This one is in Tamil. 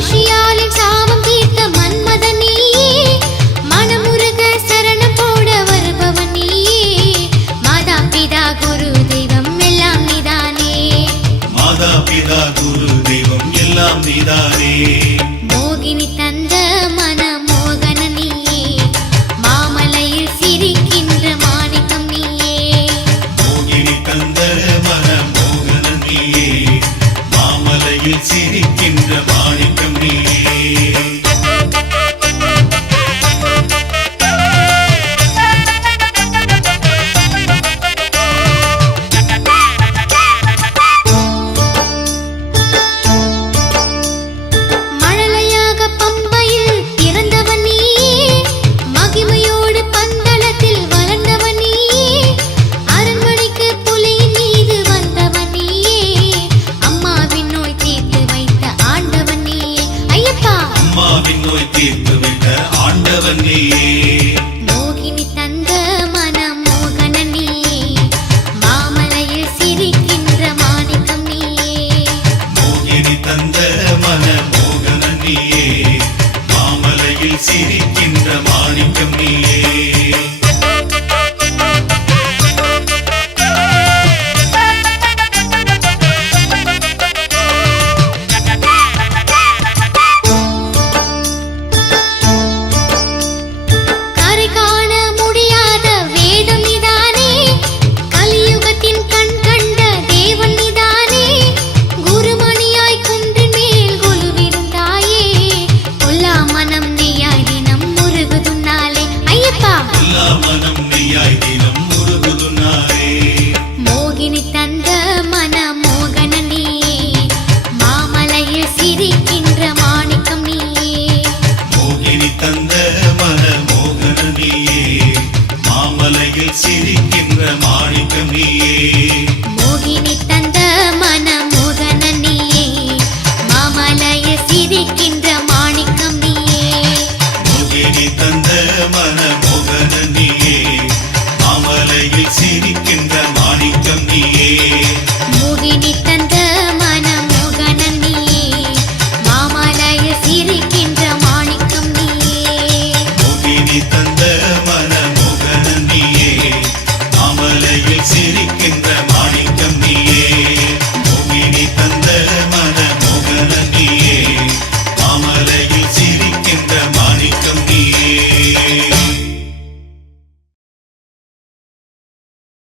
மகிழ்ச்சியாலின் சாபம் தீர்த்த மன்மதன் நீயே, மனமுருக சரணம் போட வருபவன் நீயே. மாதா பிதா குரு தெய்வம் எல்லாம் நீதானே, மாதா பிதா குரு தெய்வம் எல்லாம் நீதானே. மோகினி தந்த மன மோகன நீயே, மாமலையில் சிரிக்கின்ற மாணிக்கம் நீயே. மோகினி தந்த மன மோகன நீயே, மாமலையில் சிரிக்கின்ற மாணிக்கம் நீயே. மழலையாக பம்பையில் பிறந்தவன் நீயே, மகிமையோடு பந்தளத்தில் வளர்ந்தவன் நீயே. அரண்மனைக்கு புலியின் மீது வந்தவன் நீயே, அம்மாவின் நோய் தீர்த்து வைத்த ஆண்டவன் நீயே. ஐயப்பா அம்மாவின் நோய் தீர்த்து வைத்த ஆண்டவன் நீயே. மோகினி தந்த மன மோகன நீயே, மாமலையில் சிரிக்கின்ற மாணிக்கம் நீயே. மோகினி தந்த மன மோகன நீயே, மாமலையில் சிரிக்கின்ற மாணிக்கம் நீயே.